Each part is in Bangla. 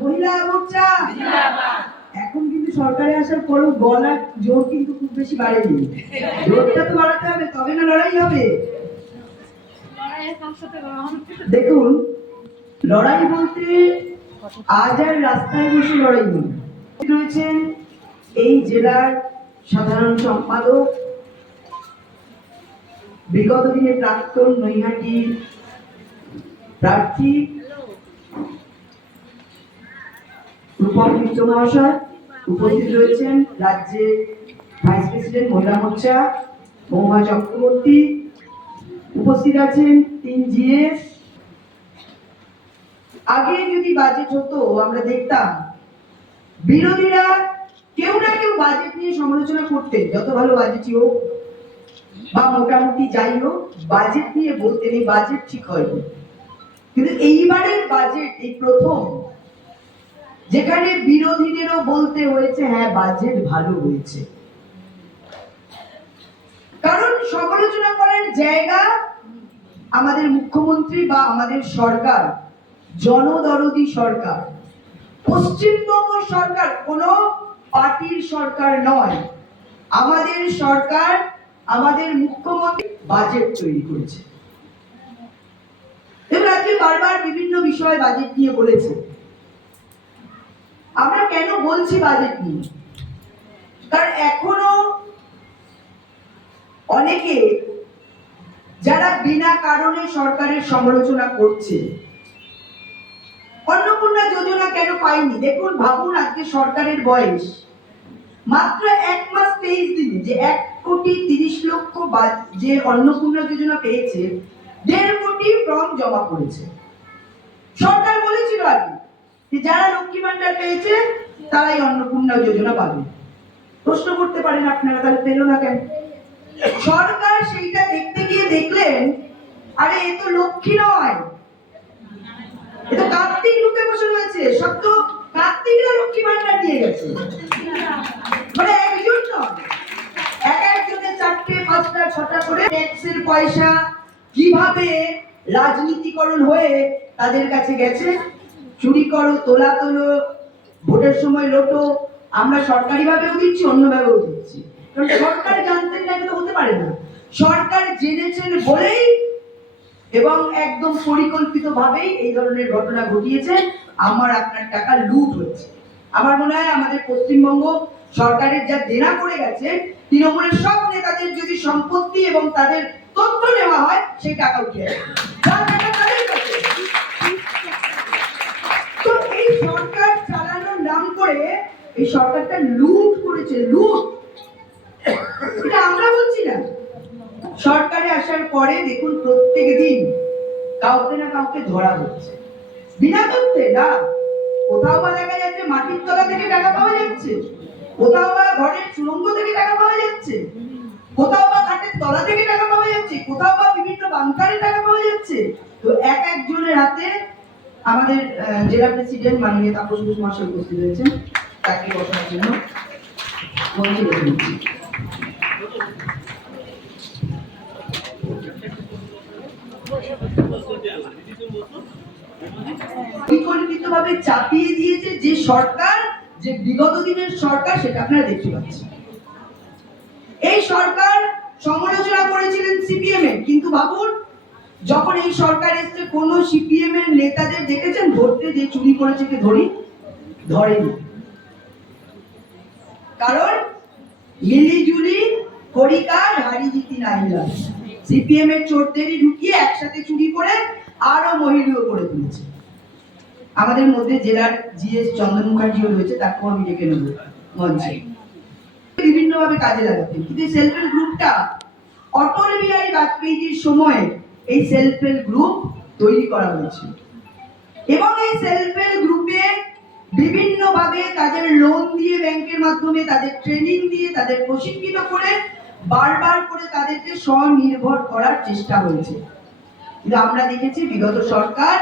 মহিলা মোর্চা এখন কিন্তু সরকারে আসার পরও গলার জোর কিন্তু খুব বেশি বাড়েনি। জোরটা তো বাড়াতে হবে, তবে না লড়াই হবে। দেখুন, লড়াই বলতে আজ আর রাস্তায় বসে লড়াই নেই। রয়েছেন এই জেলার সাধারণ সম্পাদক, বিগত দিনে প্রাক্তন নৈহাটি প্রার্থী রূপম মিত্র মহাশয়। উপস্থিত রয়েছেন রাজ্যের ভাইস প্রেসিডেন্ট মহিলা মোর্চা মহুয়া চক্রবর্তী। উপস্থিত আছেন 3 জিএস। আগে যদি বাজেট হতো আমরা দেখতাম বিরোধীরা কেউ না কেউ বাজেট নিয়ে সমালোচনা করতেন, যত ভালো বাজেটই হোক বা মোটামুটি যাই হোক, বাজেট নিয়ে বলতেন এই বাজেট ঠিক হয়নি। কিন্তু এইবারের বাজেট এই প্রথম যেখানে বিরোধীদেরও বলতে হয়েছে হ্যাঁ বাজেট ভালো হয়েছে। কারণ সমালোচনা করার জায়গা আমাদের মুখ্যমন্ত্রী বা আমাদের সরকার জনদরদি সরকার। পশ্চিমবঙ্গ সরকার কোনো পার্টির সরকার নয়। আমাদের সরকার, আমাদের মুখ্যমন্ত্রী বাজেট তৈরি করেছে। এবার আজকে বারবার বিভিন্ন বিষয় বাজেট নিয়ে বলেছে। আমরা কেন বলছি বাজেট নিয়ে? কারণ এখনো অনেকে যারা বিনা কারণে সরকারের সমালোচনা করছে, অন্নপূর্ণা যোজনা কেন পাইনি? দেখুন, ভাবুন আজকে সরকারের বয়স মাত্র 1 মাস 23 দিনে যে 1,30,00,000 যে অন্নপূর্ণা যোজনা পেয়েছে, 1.5 কোটি ফর্ম জমা করেছে। সরকার বলেছিল আগে যে যারা লক্ষ্মী ভান্ডার পেয়েছে তারাই অন্নপূর্ণা যোজনা পাবে। প্রশ্ন করতে পারেন আপনারা, তাহলে পেল না কেন? সরকার সেইটা দেখতে গিয়ে দেখলেন আরে এ তো লক্ষ্মী নয়, এ তো কার্তিক রূপে বসে রয়েছে। সব তো কার্তিকরা লক্ষ্মী ভান্ডার নিয়ে গেছে, মানে একজন নয়, একজনের 4টে 5টা 6টা করে ট্যাক্সের পয়সা কিভাবে রাজনীতিকরণ হয়ে তাদের কাছে গেছে। চুরি করো, তোলা তোলো, ভোটের সময় লোটো। আমরা সরকারি ভাবেও দিচ্ছি, অন্য ভাবেও দিচ্ছি। কারণ সরকার জানতেন না, এটা হতে পারে না। সরকার জেনেছেন বলেই এবং একদম পরিকল্পিত ভাবেই এই ধরনের ঘটনা ঘটিয়েছে। আমার আপনার টাকা লুট হয়েছে। আমার মনে হয় আমাদের পশ্চিমবঙ্গ সরকারের যা দেনা করে গেছে, তৃণমূলের সব নেতাদের যদি সম্পত্তি এবং তাদের তথ্য নেওয়া হয়, সেই টাকা উঠে আসে। তো এই সরকার চালানোর নাম করে এই সরকারটা লুট করেছে, লুট। এটা আমরা বলছি না। সরকারে আসার পরে দেখুন প্রত্যেক দিন কাউকে না কাউকে ধরা হচ্ছে, বিনা তথ্যে না। কোথাও বা দেখা যাচ্ছে মাটির তলা থেকে টাকা পাওয়া যাচ্ছে, কোথাও বা ঘরের সুড়ঙ্গ থেকে টাকা পাওয়া যাচ্ছে, কোথাও বা খাটের তলা থেকে টাকা পাওয়া যাচ্ছে, কোথাও বা বিভিন্ন বাংকারে টাকা পাওয়া যাচ্ছে। তো একজনের হাতে আমাদের জেলা প্রেসিডেন্ট মাননীয় তাপস ঘোষ মহাশয় উপস্থিত হয়েছেন, তাকে বসানোর জন্য মঞ্চে বসে নিচ্ছি। পরিকল্পিতভাবে চাপিয়ে দিয়েছে যে সরকার, যে বিগত দিনের সরকার, সেটা আপনারা দেখতে পাচ্ছেন। এই সরকার সমালোচনা করেছিলেন সিপিএম এর, কিন্তু ভাবুন যখন এই সরকার এসছে কোন সিপিএম এর নেতাদের দেখেছেন ভোটে যে চুরি করেছে কে ধরেনি? কারণ মিলিজুলি হরিকার হারি জিতি নাইলা, সিপিএম এর চোরদেরই ঢুকিয়ে একসাথে চুরি করে আরো মহিলীয় করে তুলেছে। আমাদের মধ্যে জেলার জিএস চন্দন মুখার্জিও রয়েছে, তাকেও আমি ডেকে নেব মঞ্চে। বিভিন্ন ভাবে কাজে লাগাতেন, কিন্তু সেলফ হেল্প গ্রুপটা অটল বিহারী বাজপেয়ীর সময় এই সেলফ হেল্প গ্রুপ তৈরি করা হয়েছিল এবং এই সেলফ হেল্প গ্রুপে বিভিন্ন ভাবে তাদের লোন দিয়ে, ব্যাংকের মাধ্যমে তাদের ট্রেনিং দিয়ে, তাদের প্রশিক্ষিত করে বারবার করে তাদেরকে স্বনির্ভর করার চেষ্টা হয়েছে। কিন্তু আমরা দেখেছি বিগত সরকার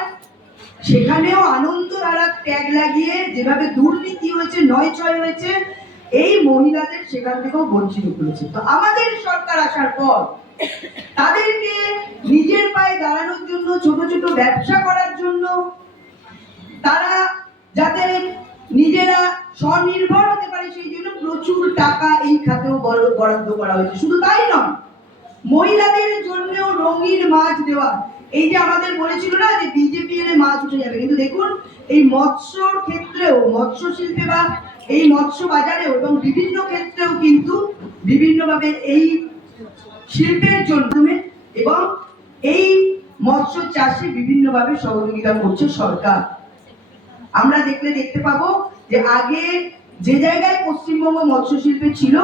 সেখানেও আনন্দধারা ট্যাগ লাগিয়ে যেভাবে দুর্নীতি হয়েছে, নয়ছয় হয়েছে, এই মহিলাদের সেখান থেকেও বঞ্চিত করেছে। তো আমাদের সরকার আসার পর তাদেরকে নিজের পায়ে দাঁড়ানোর জন্য, ছোট ছোট ব্যবসা করার জন্য তারা যাতে নিজেরা স্বনির্ভর হতে পারে সেই জন্য প্রচুর টাকা এই খাতেও বরাদ্দ করা হয়েছে। শুধু তাই নয়, মহিলাদের জন্যও রঙিন মাছ দেওয়া। এই যে আমাদের বলেছিল না যে বিজেপি এলে মাছ উঠে যাবে, কিন্তু দেখুন এই মৎস্যর ক্ষেত্রেও, মৎস্য শিল্পে বা এই মৎস্য বাজারেও এবং বিভিন্ন ক্ষেত্রেও কিন্তু বিভিন্নভাবে এই শিল্পের জন্য এবং এই মৎস্য চাষে বিভিন্নভাবে সহযোগিতা করছে সরকার। আমরা দেখতে পাবো যে আগে যে জায়গায় পশ্চিমবঙ্গ মৎস্য শিল্পে ছিল,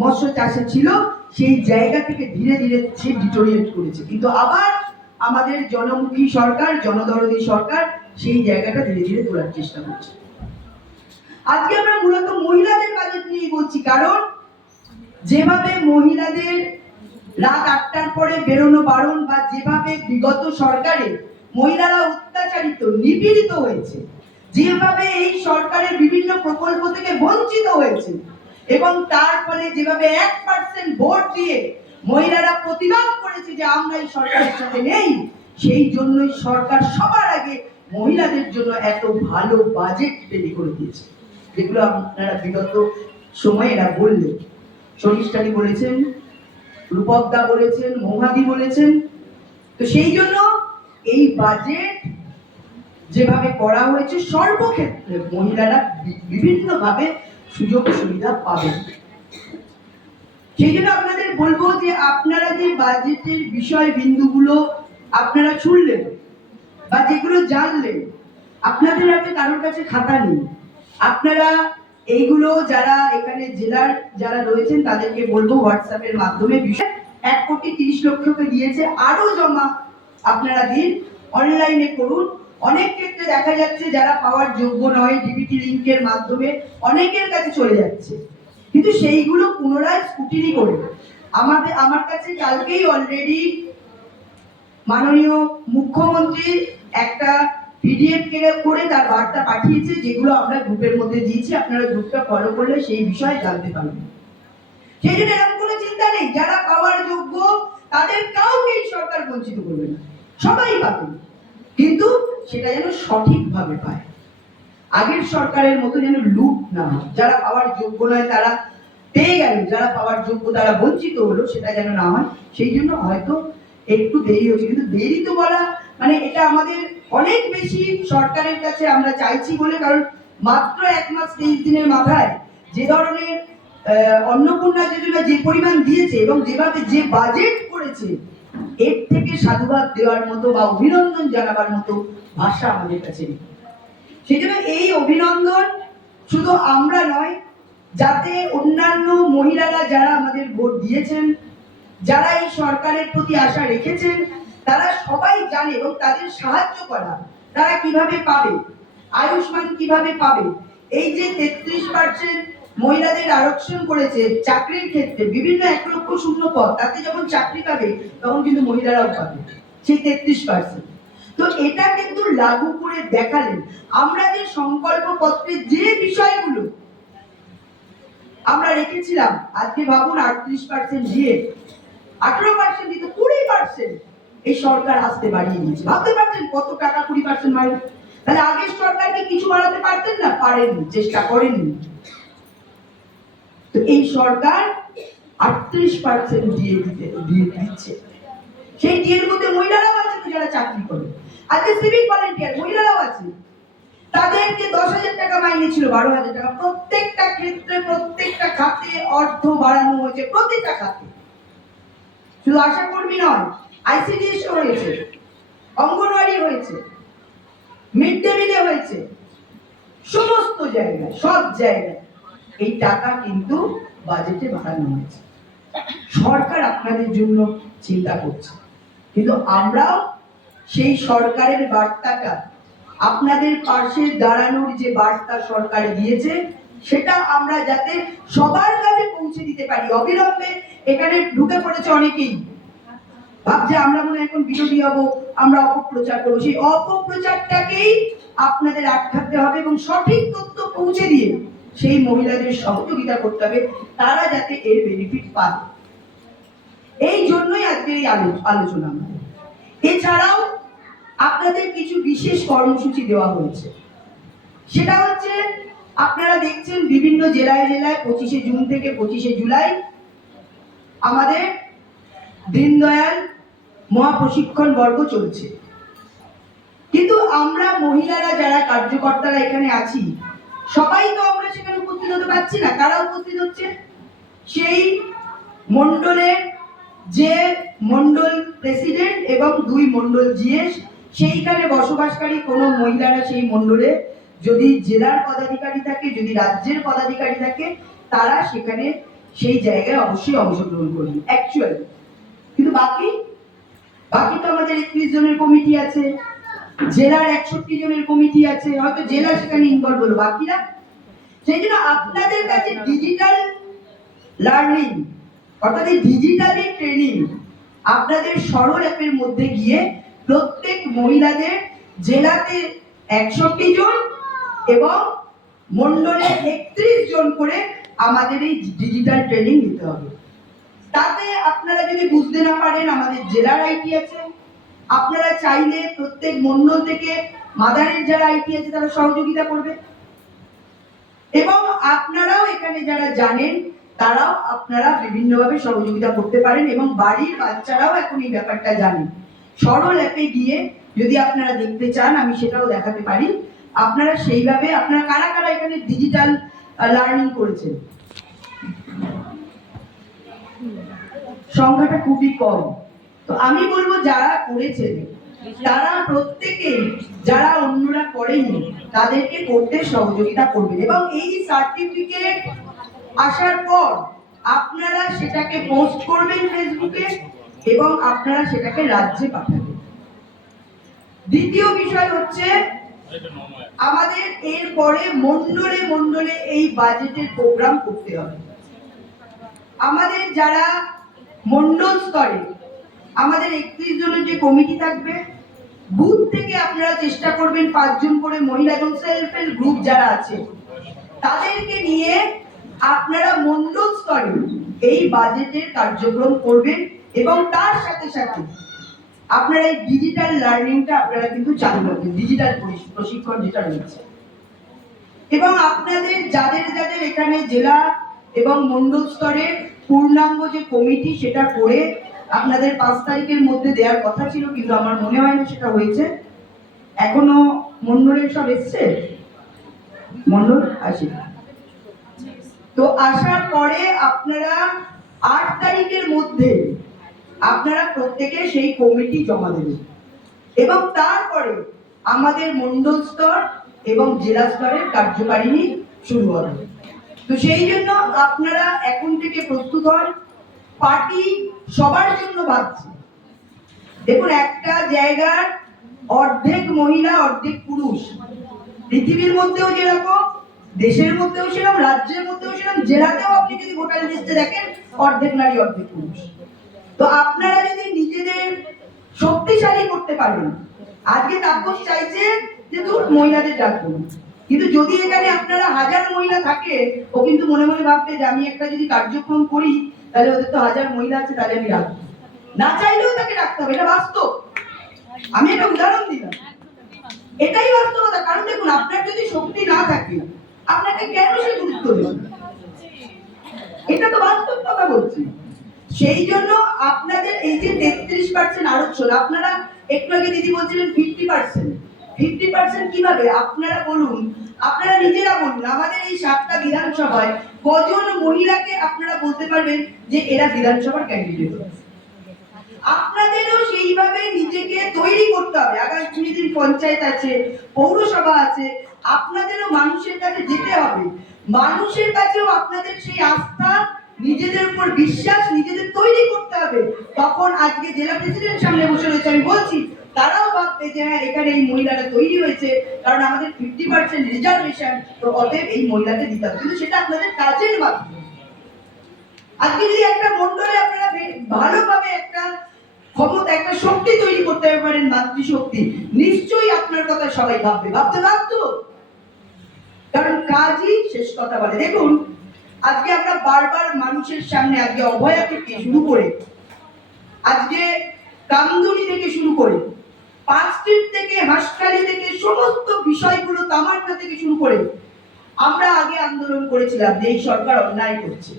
মৎস্য চাষে ছিল, সেই জায়গা থেকে ধীরে ধীরে সে ডিটোরিয়েট করেছে, কিন্তু আবার আমাদের জনমুখী সরকার, জনদরদী সরকার সেই জায়গাটা ধীরে ধীরে তোলার চেষ্টা করছে। আজকে আমরা মূলত মহিলাদের বাজেট নিয়ে বলছি, কারণ যেভাবে মহিলাদের রাত 8টার পরে বেরোনো বারণ, বা যেভাবে বিগত সরকারে মহিলারা অত্যাচারিত, নিপীড়িত হয়েছে, যেভাবে এই সরকারের বিভিন্ন প্রকল্প থেকে বঞ্চিত হয়েছে, এবং তার ফলে যেভাবে 1% ভোট দিয়ে মহিলারা প্রতিবাদ করেছে যে আমরা এই সরকারের সাথে নেই, সেই জন্যই সরকার সবার আগে মহিলাদের জন্য এত ভালো বাজেট তৈরি করে দিয়েছে, যেগুলো আপনারা বিগত সময়ে এরা বললেন। শর্মিষ্ঠাদি বলেছেন, রূপকদা বলেছেন, মৌহাদি বলেছেন। তো সেই জন্য এই বাজেট যেভাবে করা হয়েছে, সর্বক্ষেত্রে মহিলারা বিভিন্নভাবে সুযোগ সুবিধা পাবেন। সেই জন্য আপনাদের বলবো যে আপনারা যে বাজেটের বিষয় বিন্দুগুলো আপনারা শুনলেন বা যেগুলো জানলেন, আপনাদের হাতে কারোর কাছে খাতা নেই, আপনারা এইগুলো যারা এখানে জেলার যারা রয়েছেন তাদেরকে বলবো হোয়াটসঅ্যাপের মাধ্যমে বিষয় 1,30,00,000 দিয়েছে, আরো জমা আপনারা দিন, অনলাইনে করুন। অনেক ক্ষেত্রে দেখা যাচ্ছে যারা পাওয়ার যোগ্য নয়, ডিবিটি লিংকের মাধ্যমে অনেকের কাছে চলে যাচ্ছে, কিন্তু সেইগুলো পুনরায় স্কুটিনি করে আমার কাছে কালকেই অলরেডি মাননীয় মুখ্যমন্ত্রী একটা পিডিএফ করে তার বার্তা পাঠিয়েছে, যেগুলো আমরা গ্রুপের মধ্যে দিয়েছি, আপনারা গ্রুপটা ফলো করলে সেই বিষয়ে জানতে পারবেন। সেই জন্য এরকম কোনো চিন্তা নেই, যারা পাওয়ার যোগ্য তাদের কাউকেই সরকার বঞ্চিত করবে না, সবাই পাবে, কিন্তু সেটা যেন সঠিকভাবে পায়। আগের সরকারের মতো যেন লুট না হয়, যারা পাওয়ার যোগ্য নয় তারা পেয়ে গেল, যারা পাওয়ার যোগ্য তারা বঞ্চিত হলো, সেটা যেন না হয়। সেই জন্য হয়তো একটু দেরি হচ্ছে, কিন্তু দেরি তো বলা মানে এটা আমাদের অনেক বেশি সরকারের কাছে আমরা চাইছি বলে, কারণ মাত্র 1 মাস 23 দিনের মাথায় যে ধরনের অন্নপূর্ণা যোজনা যে পরিমাণ দিয়েছে এবং যেভাবে যে বাজেট করেছে, এর থেকে সাধুবাদ দেওয়ার মতো বা অভিনন্দন জানাবার মতো ভাষা আমাদের কাছে নেই। সেই জন্য এই অভিনন্দন শুধু আমরা নয়, যাতে অন্যান্য মহিলারা যারা আমাদের ভোট দিয়েছেন, যারা এই সরকারের প্রতি আশা রেখেছেন, তারা সবাই জানে, এবং তাদের সাহায্য করা, তারা কিভাবে পাবে, আয়ুষ্মান কিভাবে পাবে, এই যে 33% মহিলাদের আরক্ষণ করেছে চাকরির ক্ষেত্রে, বিভিন্ন 1,00,000 পদ, তাতে যখন চাকরি পাবে তখন কিন্তু মহিলারাও পাবে সেই 33%। তো এটা কিন্তু লাগু করে দেখালেন। আমরা যে সংকল্প পত্রে যে বিষয়গুলো আমরা রেখেছিলাম, আজকে ভাবুন 38% দিয়ে 18% দিতে 20% এই সরকার আসতে বাড়িয়ে দিয়েছে। ভাবতে পারছেন কত টাকা 20% বাড়িয়ে? তাহলে আগের সরকারকে কিছু বাড়াতে পারতেন না? পারেননি, চেষ্টা করেননি। তো এই সরকার 38% দিয়ে দিচ্ছে। সেই ডিএর মধ্যে মহিলারাও আছে, যারা চাকরি করে, আজকে সিভিক ভলেন্টিয়ার মহিলারাও আছে, তাদেরকে 10,000 টাকা মাইনে ছিল 12,000 টাকা। প্রত্যেকটা ক্ষেত্রে, প্রত্যেকটা খাতে অর্থ বাড়ানো হয়েছে, প্রত্যেকটা খাতে। শুধু আশা কর্মী নয়, আইসিডিএস হয়েছে, অঙ্গনওয়াড়ি হয়েছে, মিড ডে মিলে হয়েছে, সমস্ত জায়গায়, সব জায়গায় এই টাকা কিন্তু বাজেটে বাড়ানো হয়েছে। সরকার আপনাদের জন্য চিন্তা করছে, কিন্তু আমরাও সেই সরকারের বার্তাটা, আপনাদের পাশে দাঁড়ানোর যে বার্তা সরকার দিয়েছে, সেটা আমরা যাতে সবার কাছে পৌঁছে দিতে পারি। অবিলম্বে এখানে ঢুকে পড়েছে অনেকেই, ভাবছে আমরা মনে এখন বিরোধী হব, আমরা অপপ্রচার করবো। সেই অপপ্রচারটাকেই আপনাদের আটকাতে হবে এবং সঠিক তথ্য পৌঁছে দিয়ে সেই মহিলাদের সহযোগিতা করতে হবে, তারা যাতে এর বেনিফিট পায়। এই জন্যই আজকে এই আলোচনা। এছাড়াও আপনাদের কিছু বিশেষ কর্মসূচি দেওয়া হয়েছে। সেটা হচ্ছে আপনারা দেখছেন বিভিন্ন জেলায় জেলায় 25শে জুন থেকে 25শে জুলাই আমাদের দীনদয়াল মহাপ্রশিক্ষণ বর্গ চলছে, কিন্তু আমরা মহিলারা যারা কার্যকর্তারা এখানে আছি সবাই তো আমরা সেখানে উপস্থিত হতে পারছি না। কারা উপস্থিত হচ্ছে? সেই মন্ডলের যে মন্ডল প্রেসিডেন্ট এবং 2 মন্ডল জিএস, সেইখানে বসবাসকারী কোনো মহিলারা সেই মন্ডলে যদি জেলার পদাধিকারী থাকে, যদি রাজ্যের পদাধিকারী থাকে, তারা সেখানে সেই জায়গায় অবশ্যই অংশগ্রহণ করবে অ্যাকচুয়ালি। কিন্তু বাকি তো আমাদের 31 জনের কমিটি আছে, জেলার 61 জনের কমিটি আছে, হয়তো জেলা সেখানে ইনভলভ হলো, বাকিরা। সেই জন্য আপনাদের কাছে ডিজিটাল লার্নিং অর্থাৎ এই ডিজিটালি ট্রেনিং আপনাদের সরল অ্যাপের মধ্যে গিয়ে প্রত্যেক মহিলাদের জেলাতে 61 জন এবং মন্ডলে 31 জন করে আমাদের এই ডিজিটাল ট্রেনিং নিতে হবে। তাতে আপনারা যদি বুঝতে না পারেন, আমাদের জেলার আইটি আছে, আপনারা চাইলে প্রত্যেক মন্ডল থেকে মাদারের যারা আইটি আছে তারা সহযোগিতা করবে, এবং আপনারাও এখানে যারা জানেন তারাও আপনারা বিভিন্নভাবে সহযোগিতা করতে পারেন, এবং বাড়ির বাচ্চারাও এখন এই ব্যাপারটা জানেন। সরল অ্যাপে গিয়ে যদি আপনারা দেখতে চান আমি সেটাও দেখাতে পারি। আপনারা সেইভাবে আপনারা কারা কারা এখানে ডিজিটাল লার্নিং করেছেন, সংখ্যাটা খুবই কম। তো আমি বলবো যারা করেছেন তারা প্রত্যেকেই, যারা অন্যরা করেনি তাদেরকে করতে সহযোগিতা করবেন, এবং এই সার্টিফিকেট আসার পর আপনারা সেটাকে পোস্ট করবেন ফেসবুকে এবং আপনারা সেটাকে রাজ্যে পাঠাবেন। দ্বিতীয় বিষয় হচ্ছে আমাদের এরপরে মন্ডলে মন্ডলে এই বাজেটের প্রোগ্রাম করতে হবে। আমাদের যারা মন্ডল স্তরে আমাদের 31 জনের যে কমিটি থাকবে, বুথ থেকে আপনারা চেষ্টা করবেন 5 জন করে মহিলা এবং সেলফ হেল্প গ্রুপ যারা আছে তাদেরকে নিয়ে আপনারা মন্ডল স্তরে এই বাজেটের কার্যক্রম করবেন, এবং তার সাথে সাথে আপনারা এই ডিজিটাল লার্নিংটা আপনারা কিন্তু চালু রাখবেন, ডিজিটাল প্রশিক্ষণ যেটা রয়েছে। এবং আপনাদের যাদের যাদের এখানে জেলা এবং মন্ডল স্তরের পূর্ণাঙ্গ যে কমিটি সেটা করে আপনাদের 5 তারিখের মধ্যে দেওয়ার কথা ছিল, কিন্তু আমার মনে হয় না সেটা হয়েছে। এখনো মন্ডলের সব এসছে, মন্ডল আসে, তো আসার পরে আপনারা 8 তারিখের মধ্যে আপনারা প্রত্যেকে সেই কমিটি জমা দেবেন, এবং তারপরে আমাদের মন্ডল স্তর এবং জেলা স্তরের কার্যকারিণী শুরু হবে। তো সেই জন্য আপনারা এখন থেকে প্রস্তুত হন। পার্টি সবার জন্য ভাবছে। দেখুন, একটা জায়গার অর্ধেক মহিলা অর্ধেক পুরুষ, পৃথিবীর মধ্যেও যেরকম, দেশের মধ্যেও সেরকম, রাজ্যের মধ্যেও সেরকম, জেলাতেও আপনি যদি ভোটার লিস্টে দেখেন অর্ধেক নারী অর্ধেক পুরুষ। তো আপনারা যদি নিজেদের শক্তিশালী করতে পারেন, আজকে তাপস চাইছে যে মহিলাদের ডাকবো, কিন্তু যদি এখানে আপনারা 1000 মহিলা থাকে, ও কিন্তু মনে মনে ভাববে যে আমি একটা যদি কার্যক্রম করি তাহলে ওদের তো 1000 মহিলা আছে, তাহলে আমি রাখবো না, চাইলেও তাকে রাখতে হবে। এটা বাস্তব, আমি একটা উদাহরণ দিলাম, এটাই বাস্তবতা। কারণ দেখুন, আপনার যদি শক্তি না থাকে আপনাকে কেন সে গুরুত্ব দেবে, এটা তো বাস্তব কথা বলছি। সেই জন্য আপনাদের এই যে 33% আরক্ষণ, আপনারা একটু আগে দিদি বলছিলেন 50% কিভাবে, আপনারা বলুন, আপনারা নিজেরা বলুন, আমাদের এই 7টা বিধানসভায় কজন মহিলাকে আপনারা বলতে পারবেন যে এরা বিধানসভার ক্যান্ডিডেট। আপনাদেরও সেইভাবে নিজেকে তৈরি করতে হবে। আগামী 20 দিন পঞ্চায়েত আছে, পৌরসভা আছে, আপনাদেরও মানুষের কাছে যেতে হবে, মানুষের কাছেও আপনাদের সেই আস্থা, নিজেদের উপর বিশ্বাস নিজেদের তৈরি করতে হবে। তখন আজকে জেলা প্রেসিডেন্ট সামনে বসে রয়েছে, আমি বলছি, তারাও ভাববে যে হ্যাঁ, এখানে এই মহিলারা তৈরি হয়েছে, কারণ আমাদের 50% রিজার্ভেশন, তো অতএব এই মহিলাকে দিতে হবে। কিন্তু সেটা আপনাদের কাজের মাধ্যমে। আজকে যদি একটা মন্ডলে আপনারা ভালোভাবে একটা ক্ষমতা, একটা শক্তি তৈরি করতে পারেন, মাতৃশক্তি, নিশ্চয়ই আপনার কথা সবাই ভাববে, ভাবতে বাধ্য, কারণ কাজই শেষ কথা বলে। দেখুন, আজকে আমরা বারবার মানুষের সামনে, আজকে অভয়া থেকে শুরু করে, আজকে কামদুনি থেকে শুরু করে, পার্ক স্ট্রিট থেকে, হাসখালি থেকে, সমস্ত বিষয়গুলো তামান্না থেকে শুরু করে আমরা আগে আন্দোলন করেছিলাম যে এই সরকার অন্যায় করছে,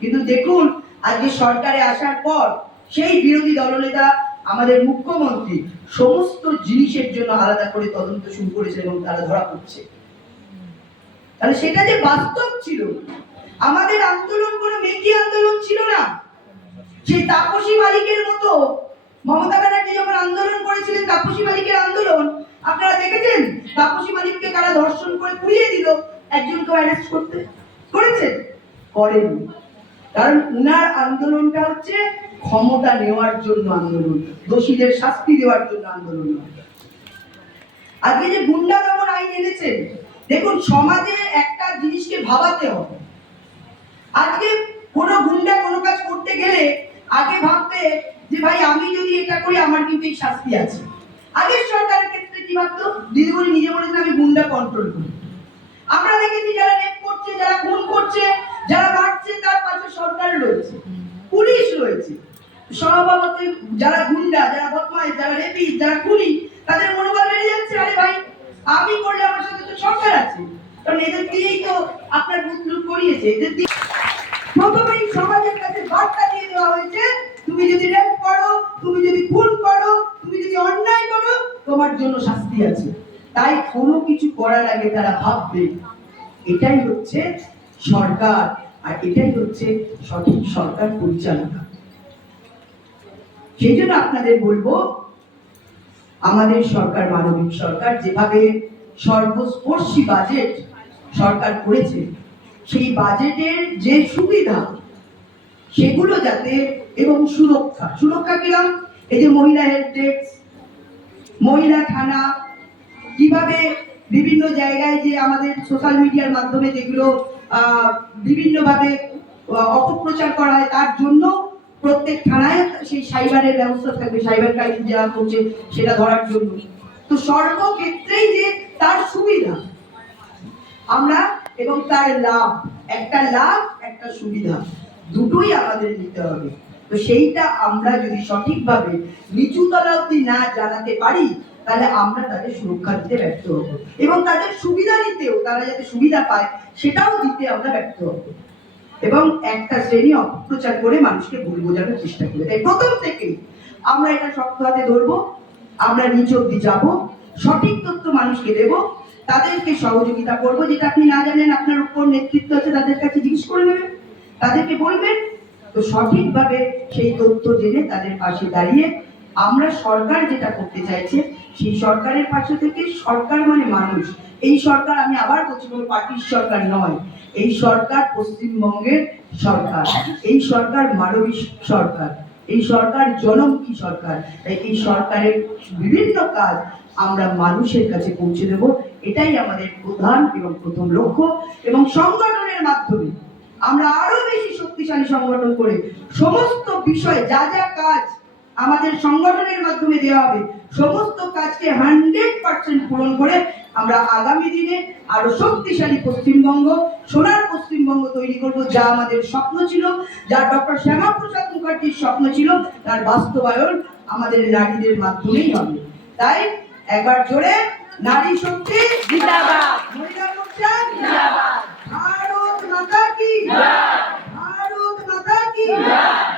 কিন্তু দেখুন আজকে সরকারে আসার পর সেই বিরোধী দলনেতা আমাদের মুখ্যমন্ত্রী সমস্ত জিনিসের জন্য আলাদা করে তদন্ত শুরু করেছে এবং তারা ধরা পড়ছে। তাহলে সেটা যে বাস্তব ছিল, আমাদের আন্দোলন কোনো মেকি আন্দোলন ছিল না। সেই তাপসী মালিকের মতো মমতা ব্যানার্জি যখন আন্দোলন করেছিলেন, তাপসী মালিকের আন্দোলন আপনারা দেখেছেন? তাপসী মালিককে কারা ধর্ষণ করে পুড়িয়ে দিল, একজনকে অ্যারেস্ট করতে করেছেন? করেননি। কারণ উনার আন্দোলনটা হচ্ছে ক্ষমতা নেওয়ার জন্য আন্দোলন, দোষীদের শাস্তি দেওয়ার জন্য আন্দোলন নয়। আজকে যে গুন্ডা দমন আইন এনেছেন, দেখুন সমাজে একটা জিনিসকে ভাবাতে হবে। আজকে কোনো গুন্ডা কোনো কাজ করতে গেলে আগে ভাববে যে ভাই আমি যদি এটা করি আমার কিন্তু এই শাস্তি আছে। আগের সরকারের ক্ষেত্রে কি ভাবতো? দিদিমণি নিজে বলেছেন আমি গুন্ডা কন্ট্রোল করি। আমরা দেখেছি যারা রেপ করছে, যারা খুন করছে, যারা মারছে, তার পাশে সরকার রয়েছে, পুলিশ রয়েছে। স্বভাবতই যারা গুন্ডা, যারা বদমাইশ, যারা রেপিস্ট, যারা খুনি, তাদের মনোবল বেড়ে যাচ্ছে। আরে ভাই আমি করলে আমার সাথে তো সরকার আছে, কারণ এদের দিয়েই তো আপনার বুথ লুট করিয়েছে। এদের দিয়ে প্রথমেই সমাজের কাছে বার্তা দিয়ে দেওয়া হয়েছে, তুমি যদি রেপ করো, তুমি যদি খুন করো, তুমি যদি অন্যায় করো, তোমার জন্য শাস্তি আছে। তাই কোনো কিছু করার আগে তারা ভাববে। এটাই হচ্ছে সরকার, আর এটাই হচ্ছে সঠিক সরকার পরিচালনা। সেই জন্য আপনাদের বলবো, আমাদের সরকার মানবিক সরকার, যেভাবে সর্বস্পর্শী বাজেট সরকার করেছে, সেই বাজেটের যে সুবিধা সেগুলো যাতে, এবং সুরক্ষা কিরকম, এই যে মহিলা হেল্প ডেস্ক, মহিলা থানা, কিভাবে বিভিন্ন জায়গায় যে আমাদের সোশ্যাল মিডিয়ার মাধ্যমে যেগুলো বিভিন্নভাবে অপপ্রচার করা হয়, তার জন্য প্রত্যেক থানায় সেই সাইবারের ব্যবস্থা থাকবে, সাইবার ক্রাইম যারা করছে সেটা ধরার জন্য। তো সর্বক্ষেত্রেই যে তার সুবিধা আমরা, এবং তার লাভ, একটা লাভ একটা সুবিধা, দুটোই আমাদের নিতে হবে। তো সেইটা আমরা যদি সঠিকভাবে নিচুতলা অব্দি না জানাতে পারি, তাহলে আমরা তাদের সুরক্ষা দিতে ব্যর্থ হব, এবং তাদের সুবিধা নিতেও, তারা যাতে সুবিধা পায় সেটাও দিতে আমরা ব্যর্থ হব, এবং একটা শ্রেণী অপপ্রচার করে মানুষকে ভুল বোঝানোর চেষ্টা করে। তাই প্রথম থেকেই আমরা এটা শক্ত হাতে ধরবো, আমরা নিচ অব্দি যাবো, সঠিক তথ্য মানুষকে দেব, তাদেরকে সহযোগিতা করবো। যেটা আপনি না জানেন, আপনার উপর নেতৃত্ব আছে, তাদের কাছে জিজ্ঞেস করে নেবেন, তাদেরকে বলবেন। তো সঠিকভাবে সেই তথ্য জেনে তাদের পাশে দাঁড়িয়ে আমরা সরকার যেটা করতে চাইছে সেই সরকারের পাশে থেকে, সরকার মানে মানুষ। এই সরকার, আমি আবার বলছি, কোনো পার্টির সরকার নয়। এই সরকার পশ্চিমবঙ্গের সরকার, এই সরকার মানবিক সরকার, এই সরকার জনমুখী সরকার। তাই এই সরকারের বিভিন্ন কাজ আমরা মানুষের কাছে পৌঁছে দেব, এটাই আমাদের প্রধান এবং প্রথম লক্ষ্য। এবং সংগঠনের মাধ্যমে আমরা আরো বেশি শক্তিশালী সংগঠন করে সমস্ত বিষয়, যা যা কাজ আমাদের সংগঠনের মাধ্যমে দেওয়া হবে, সমস্ত কাজকে 100% পূরণ করে আমরা আগামী দিনে আরো শক্তিশালী পশ্চিমবঙ্গ, সোনার পশ্চিমবঙ্গ তৈরি করব। যা আমাদের স্বপ্ন ছিল, যা ডক্টর শ্যামাপ্রসাদ মুখার্জির স্বপ্ন ছিল, তার বাস্তবায়ন আমাদের নারীদের মাধ্যমেই হবে। তাই একবার জোরে নারী শক্তি জিন্দাবাদ, মহিলা মোর্চা জিন্দাবাদ, ভারত মাতা কি জয়, ভারত মাতা কি জয়।